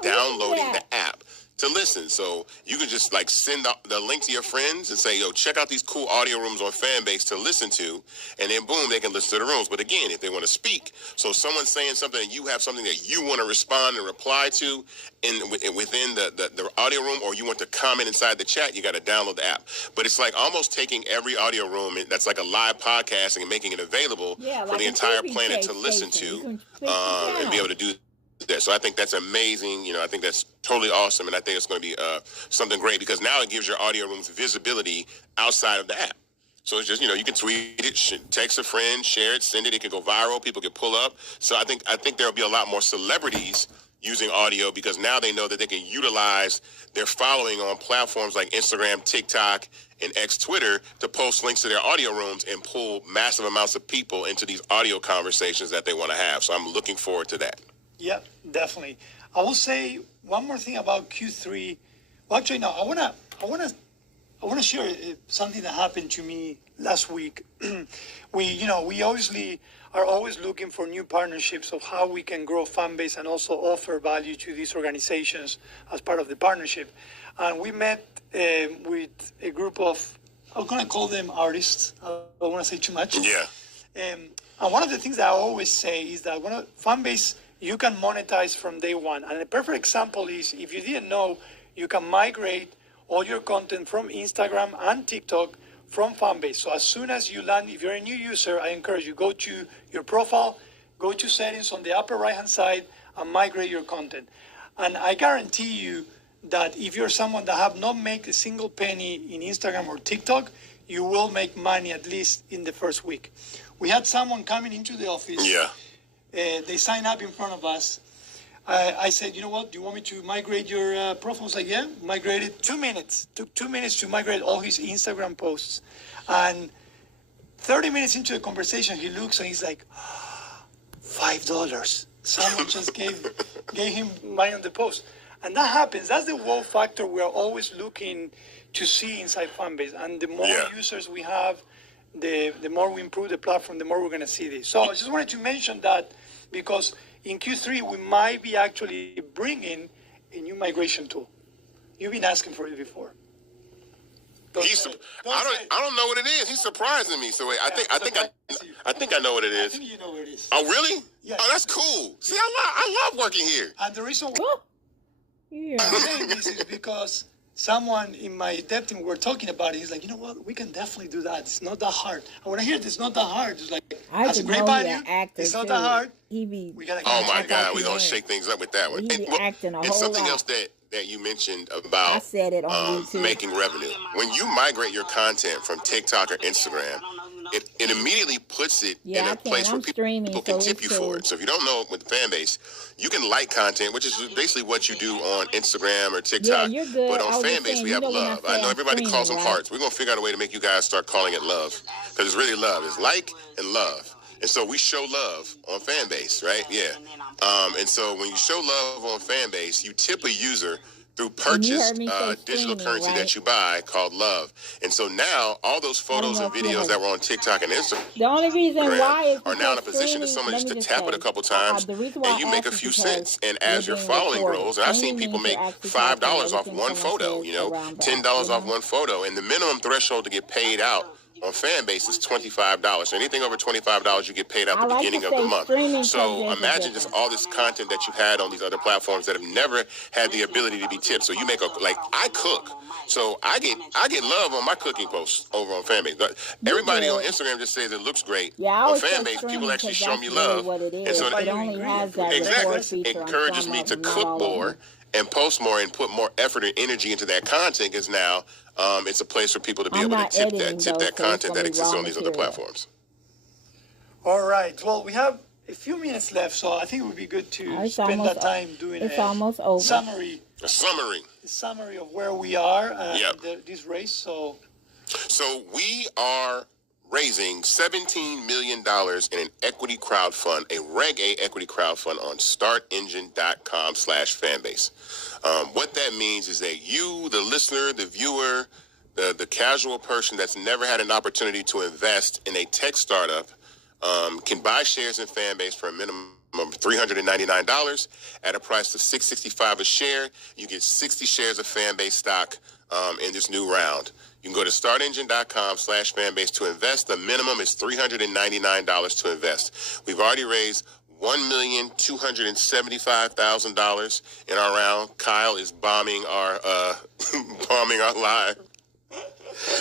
downloading the app to listen. So you can just like send the link to your friends and say, yo, check out these cool audio rooms on Fanbase to listen to. And then boom, they can listen to the rooms. But again, if they want to speak, so someone's saying something and you have something that you want to respond and reply to within the audio room, or you want to comment inside the chat, you got to download the app. But it's like almost taking every audio room that's like a live podcasting and making it available for the entire planet to listen to and be able to do that. So I think that's amazing. I think that's totally awesome. And I think it's going to be something great because now it gives your audio rooms visibility outside of the app. So it's just, you can tweet it, text a friend, share it, send it. It can go viral. People can pull up. So I think there'll be a lot more celebrities using audio because now they know that they can utilize their following on platforms like Instagram, TikTok, and X Twitter to post links to their audio rooms and pull massive amounts of people into these audio conversations that they want to have. So I'm looking forward to that. Yeah, definitely. I will say one more thing about Q3. Well, actually, no. I wanna share something that happened to me last week. We obviously are always looking for new partnerships of how we can grow Fanbase and also offer value to these organizations as part of the partnership. And we met with a group of, I'm gonna call them artists. I don't want to say too much. Yeah. And one of the things that I always say is that Fanbase, you can monetize from day one. And a perfect example is, if you didn't know, you can migrate all your content from Instagram and TikTok from Fanbase. So as soon as you land, if you're a new user, I encourage you, go to your profile, go to settings on the upper right-hand side and migrate your content. And I guarantee you that if you're someone that have not made a single penny in Instagram or TikTok, you will make money at least in the first week. We had someone coming into the office. Yeah. They signed up in front of us. I said, you know what, do you want me to migrate your profile? I was like, yeah, migrated 2 minutes. Took 2 minutes to migrate all his Instagram posts. And 30 minutes into the conversation, he looks and he's like, $5. Someone just gave him money on the post. And that happens. That's the wow factor we are always looking to see inside Fanbase. And the more users we have, the more we improve the platform, the more we're going to see this. So I just wanted to mention that because in Q3, we might be actually bringing a new migration tool. You've been asking for it before. I don't know what it is. He's surprising me. So wait, I think I know what it is. I think you know what it is. Oh, really? Yeah. Oh, that's cool. See, I love working here. And the reason why I'm saying this is because someone in my dev team were talking about it. He's like, you know what? We can definitely do that. It's not that hard. And when I hear it's not that hard, it's like, that's a great value. It's not that hard. We gotta oh my God, we're gonna shake things up with that one. And something else that you mentioned about I said it on YouTube. Making revenue. When you migrate your content from TikTok or Instagram, it immediately puts it in a place where people can tip you for it. So if you don't know with Fanbase, you can like content, which is basically what you do on Instagram or TikTok. Yeah, you're good. But on Fanbase, we have love. I know everybody calls them hearts. We're going to figure out a way to make you guys start calling it love. Because it's really love. It's like and love. And so we show love on Fanbase, right? Yeah. And so when you show love on Fanbase, you tip a user through purchased digital currency right? that you buy called love. And so now all those photos and videos that were on TikTok and Instagram the only reason why is are now in a position that someone just to tap it a couple times and you make a few cents. And as your following grows, and I've seen people make $5 off one photo, you know, $10 off one photo, and the minimum threshold to get paid out on Fanbase is $25. Anything over $25, you get paid out the beginning of the month. So imagine just all this content that you've had on these other platforms that have never had the ability to be tipped. So you make I cook. So I get love on my cooking posts over on Fanbase. But everybody on Instagram just says it looks great. On Fanbase, people actually show me love. And so it only has that exactly encourages me to cook more and post more and put more effort and energy into that content, because now it's a place for people to be able to tip that content that exists on these other platforms. All right. Well, we have a few minutes left, so I think it would be good to spend that time doing a summary. A summary of where we are this race. So we are raising $17 million in an equity crowdfund, a Reg A equity crowdfund on startengine.com/fanbase. What that means is that you, the listener, the viewer, the casual person that's never had an opportunity to invest in a tech startup can buy shares in Fanbase for a minimum of $399 at a price of $665 a share. You get 60 shares of Fanbase stock in this new round. You can go to startengine.com/fanbase to invest. The minimum is $399 to invest. We've already raised $1,275,000 in our round. Kyle is bombing our live.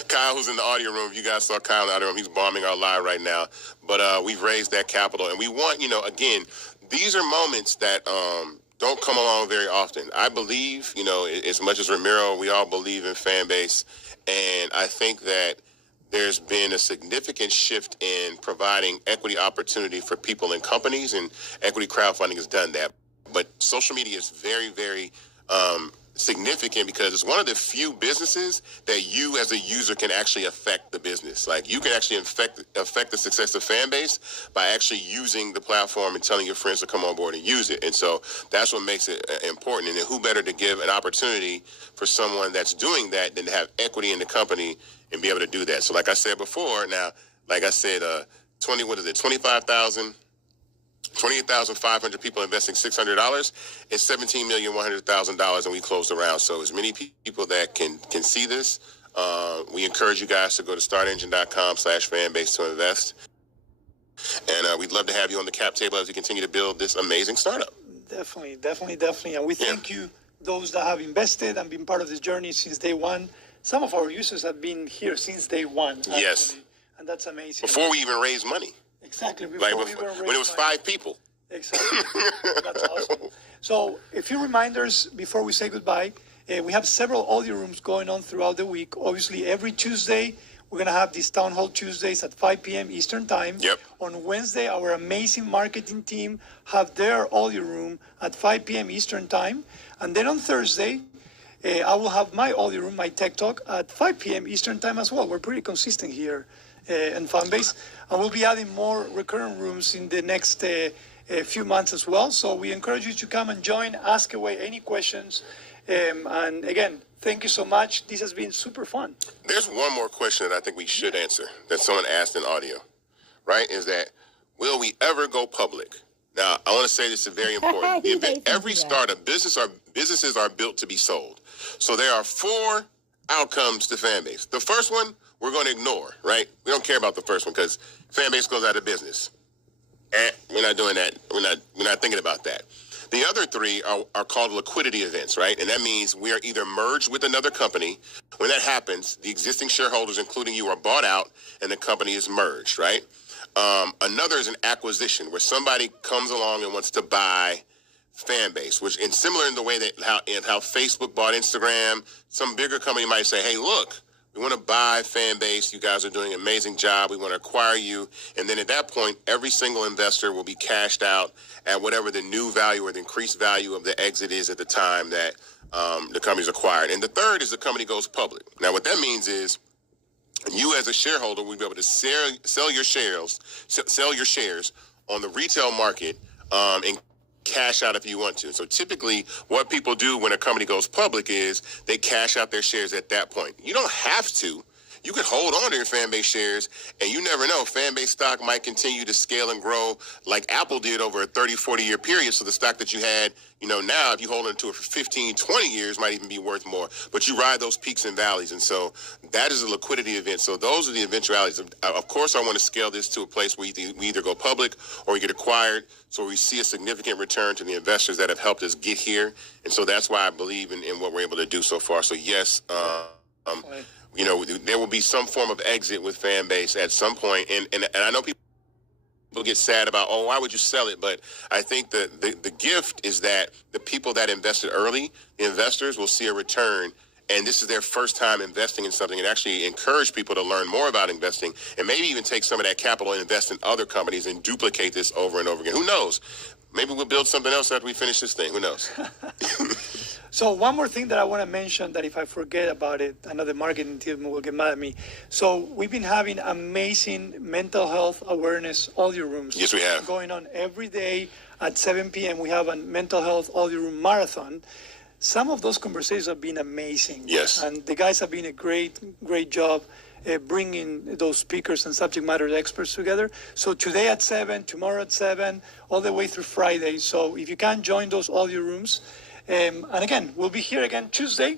Kyle, who's in the audio room, if you guys saw Kyle in the audio room, he's bombing our live right now. But we've raised that capital, and we want, again, these are moments that don't come along very often. I believe, as much as Ramiro, we all believe in Fanbase, and I think that there's been a significant shift in providing equity opportunity for people and companies, and equity crowdfunding has done that. But social media is very, very significant because it's one of the few businesses that you as a user can actually affect the business. Like, you can actually affect the success of Fanbase by actually using the platform and telling your friends to come on board and use it. And so that's what makes it important. And who better to give an opportunity for someone that's doing that than to have equity in the company and be able to do that. So like I said before, now, like I said, 28,500 people investing $600. It's $17,100,000, and we closed the round. So as many people that can see this, we encourage you guys to go to startengine.com/fanbase to invest. And we'd love to have you on the cap table as we continue to build this amazing startup. Definitely. And we thank you, those that have invested and been part of this journey since day one. Some of our users have been here since day one. Actually, yes. And that's amazing. Before we even raised money. Exactly. When it was 5 people. Exactly. That's awesome. So a few reminders before we say goodbye. We have several audio rooms going on throughout the week. Obviously, every Tuesday, we're going to have these Town Hall Tuesdays at 5 p.m. Eastern Time. Yep. On Wednesday, our amazing marketing team have their audio room at 5 p.m. Eastern Time. And then on Thursday, I will have my audio room, my Tech Talk, at 5 p.m. Eastern Time as well. We're pretty consistent here in Fanbase. And we'll be adding more recurrent rooms in the next few months as well. So we encourage you to come and join, ask away any questions. And again, thank you so much. This has been super fun. There's one more question that I think we should answer that someone asked in audio, right? Is that, will we ever go public? Now, I want to say this is very important. Every startup, businesses are built to be sold. So there are 4 outcomes to Fanbase. The first one, we're going to ignore, right? We don't care about the first one because Fanbase goes out of business. We're not doing that. We're not thinking about that. The other 3 are called liquidity events, right? And that means we are either merged with another company. When that happens, the existing shareholders, including you, are bought out and the company is merged, right? Another is an acquisition where somebody comes along and wants to buy Fanbase, which, and similar in the way that how Facebook bought Instagram, some bigger company might say, hey, look, we want to buy Fanbase. You guys are doing an amazing job. We want to acquire you. And then at that point, every single investor will be cashed out at whatever the new value or the increased value of the exit is at the time that the company's acquired. And the third is the company goes public. Now, what that means is You as a shareholder will be able to sell your shares on the retail market and cash out if you want to. So typically what people do when a company goes public is they cash out their shares at that point. You don't have to. You could hold on to your Fanbase shares, and you never know. Fanbase stock might continue to scale and grow like Apple did over a 30, 40-year period. So the stock that you had, now if you hold onto it for 15, 20 years, might even be worth more. But you ride those peaks and valleys. And so that is a liquidity event. So those are the eventualities. Of course, I want to scale this to a place where we either go public or we get acquired. So we see a significant return to the investors that have helped us get here. And so that's why I believe in what we're able to do so far. So yes, there will be some form of exit with Fanbase at some point. And I know people get sad about, why would you sell it? But I think the gift is that the people that invested early, the investors, will see a return. And this is their first time investing in something, and actually encourage people to learn more about investing and maybe even take some of that capital and invest in other companies and duplicate this over and over again. Who knows? Maybe we'll build something else after we finish this thing. Who knows? So one more thing that I want to mention, that if I forget about it, I know the marketing team will get mad at me. So we've been having amazing mental health awareness audio rooms. Yes, we have. Going on every day at 7 p.m. We have a mental health audio room marathon. Some of those conversations have been amazing. Yes. And the guys have been a great job bringing those speakers and subject matter experts together. So today at 7, tomorrow at 7, all the way through Friday. So if you can join those audio rooms, and again, we'll be here again Tuesday,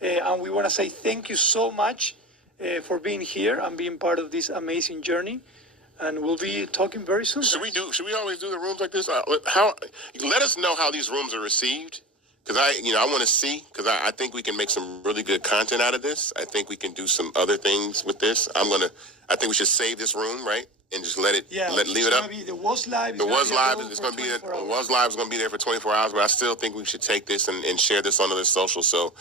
and we want to say thank you so much for being here and being part of this amazing journey. And we'll be talking very soon. Should we always do the rooms like this? Let us know how these rooms are received, because I want to see, because I think we can make some really good content out of this. I think we can do some other things with this. I think we should save this room, right? And just leave it up. The Was Live. The Was Live is going to be there. The Was Live is going to be there for 24 hours. But I still think we should take this and share this on other socials. So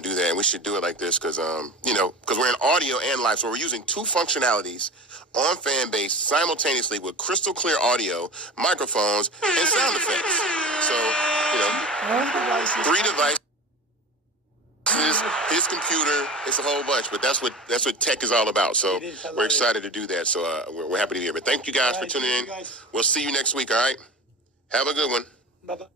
do that, and we should do it like this because because we're in audio and live, so we're using two functionalities on Fanbase simultaneously with crystal clear audio, microphones, and sound effects. So 3 devices. His computer, it's a whole bunch, but that's what tech is all about. So we're excited to do that. So we're happy to be here. But thank you guys for tuning in. We'll see you next week. All right. Have a good one. Bye-bye.